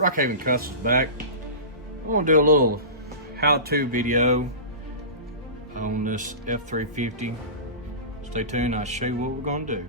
Rockhaven Customs back. I'm gonna do a little how-to video on this F350. Stay tuned, I'll show you what we're gonna do.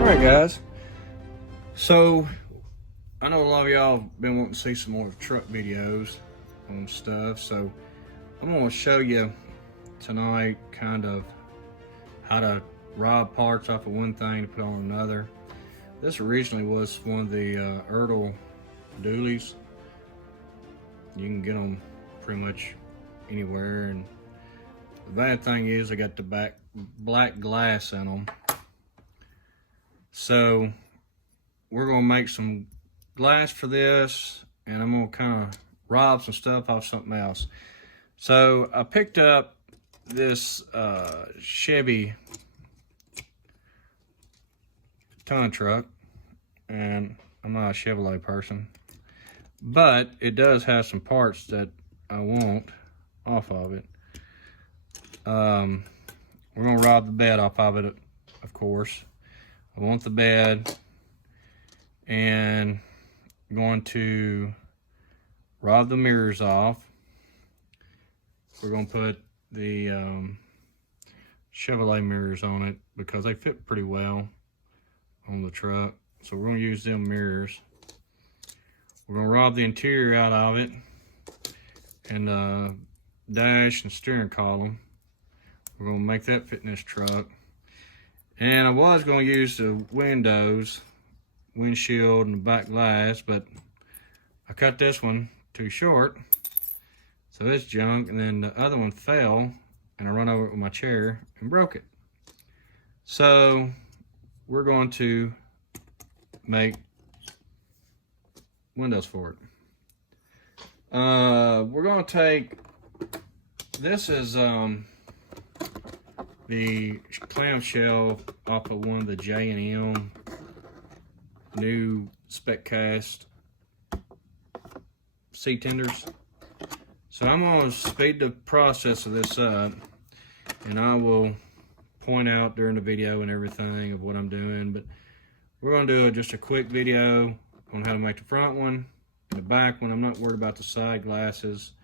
Alright guys, so I know a lot of y'all have been wanting to see some more truck videos on stuff, so I'm going to show you tonight kind of how to rob parts off of one thing to put on another. This originally was one of the ertl dualies. You can get them pretty much anywhere, and the bad thing is they got the black glass in them. So we're gonna make some glass for this, and I'm gonna kind of rob some stuff off something else. So I picked up this Chevy ton truck, and I'm not a Chevrolet person, but it does have some parts that I want off of it. We're gonna rob the bed off of it, of course. I want the bed, and I'm going to rob the mirrors off. We're going to put the Chevrolet mirrors on it because they fit pretty well on the truck. So we're going to use them mirrors. We're going to rob the interior out of it, and dash and steering column. We're going to make that fit in this truck. And I was going to use the windows, windshield, and the back glass, but I cut this one too short, so it's junk. And then the other one fell, and I run over it with my chair and broke it. So we're going to make windows for it. We're going to take, this is the clamshell off of one of the J&M new spec cast seat tenders. So I'm going to speed the process of this up, and I will point out during the video and everything of what I'm doing. But we're going to do just a quick video on how to make the front one and the back one. I'm not worried about the side glasses.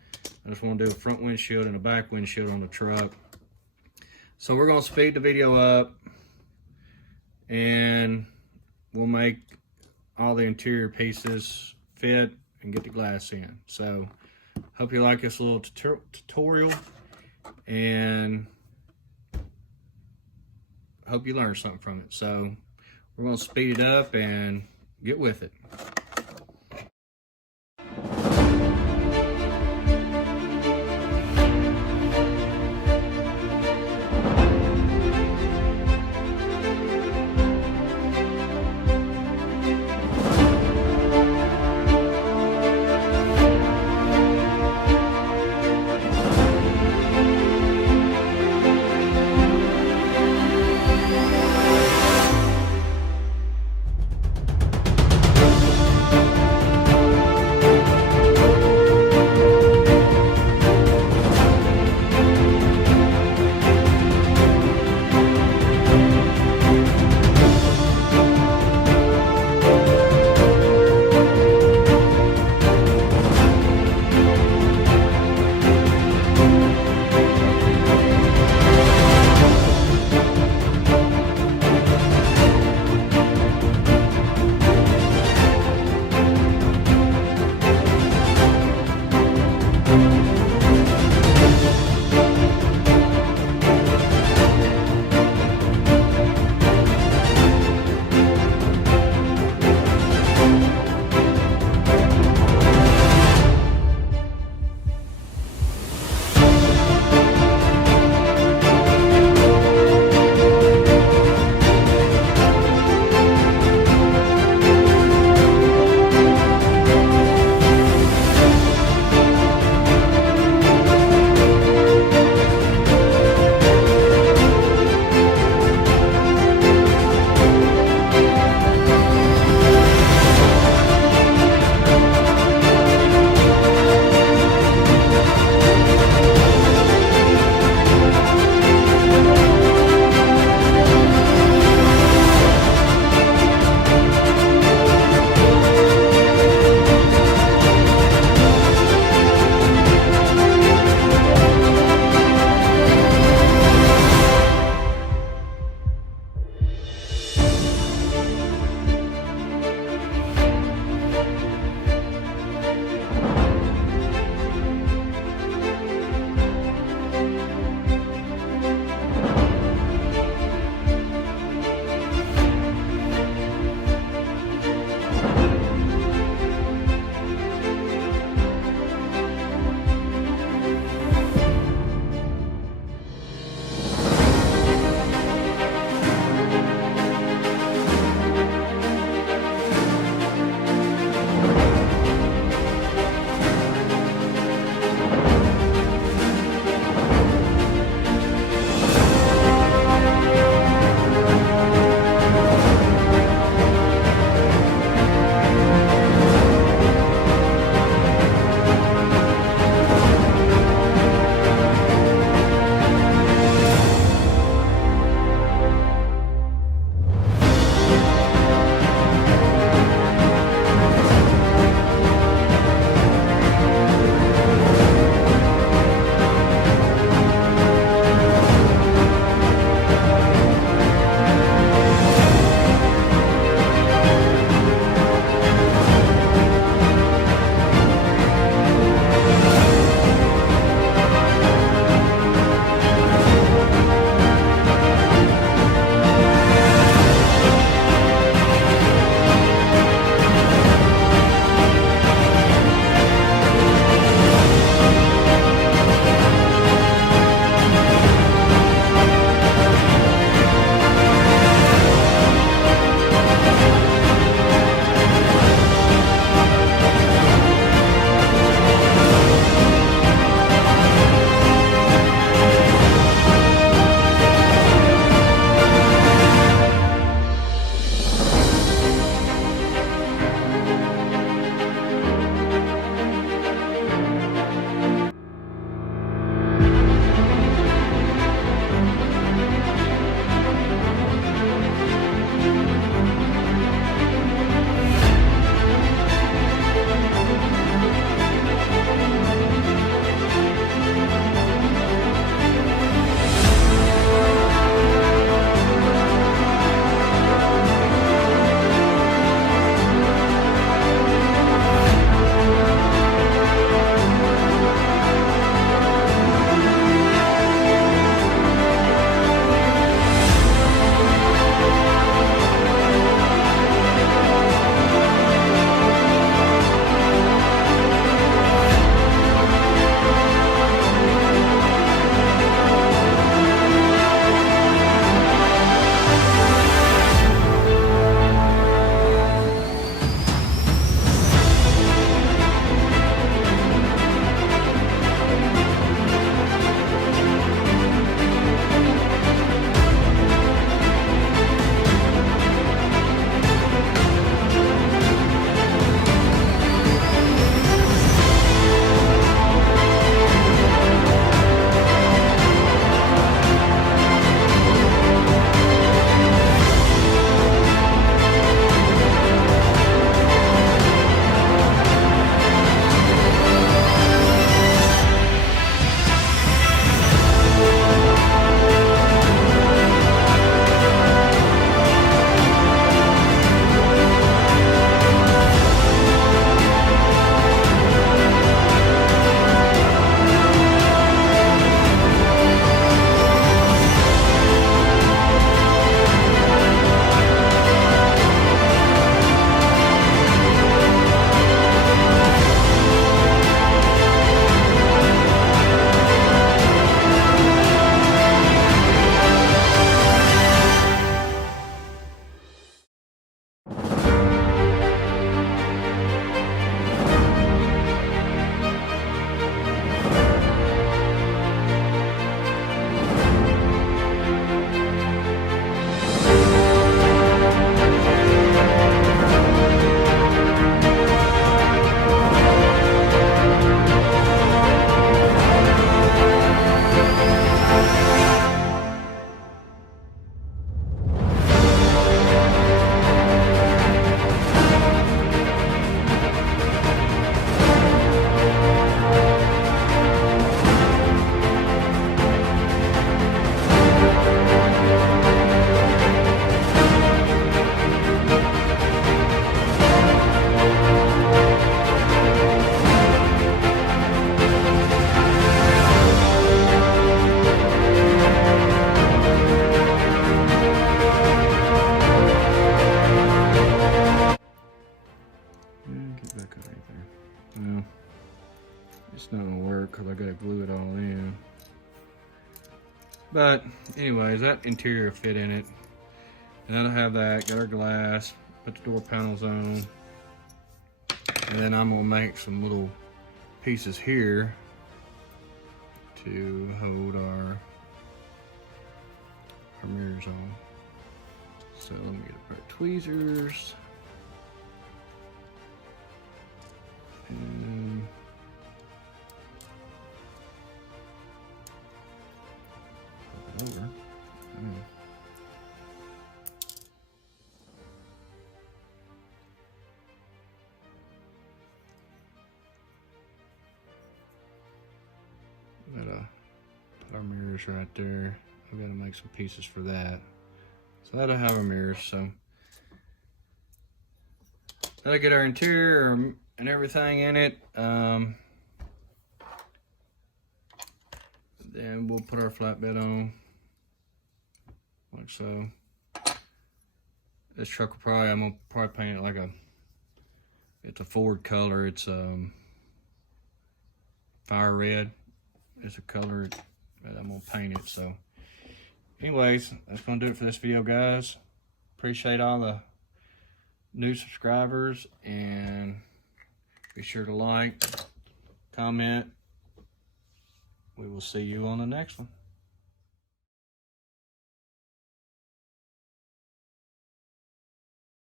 I just want to do a front windshield and a back windshield on the truck. So we're going to speed the video up, and we'll make all the interior pieces fit and get the glass in. So hope you like this little tutorial, and hope you learned something from it. So we're going to speed it up and get with it. Well, it's not gonna work because I gotta glue it all in. But anyways, that interior will fit in it. And that'll have that, got our glass, put the door panels on. And then I'm gonna make some little pieces here to hold our mirrors on. So let me get a pair of tweezers. And flip it over. Put our mirrors right there. I've got to make some pieces for that. So that'll have our mirrors. So that'll get our interior and everything in it. Then we'll put our flatbed on, like so. This truck will probably, I'm gonna paint it like it's a Ford color. It's fire red. It's a color that I'm gonna paint it. So anyways, that's gonna do it for this video, guys. Appreciate all the new subscribers, and be sure to like, comment. We will see you on the next one.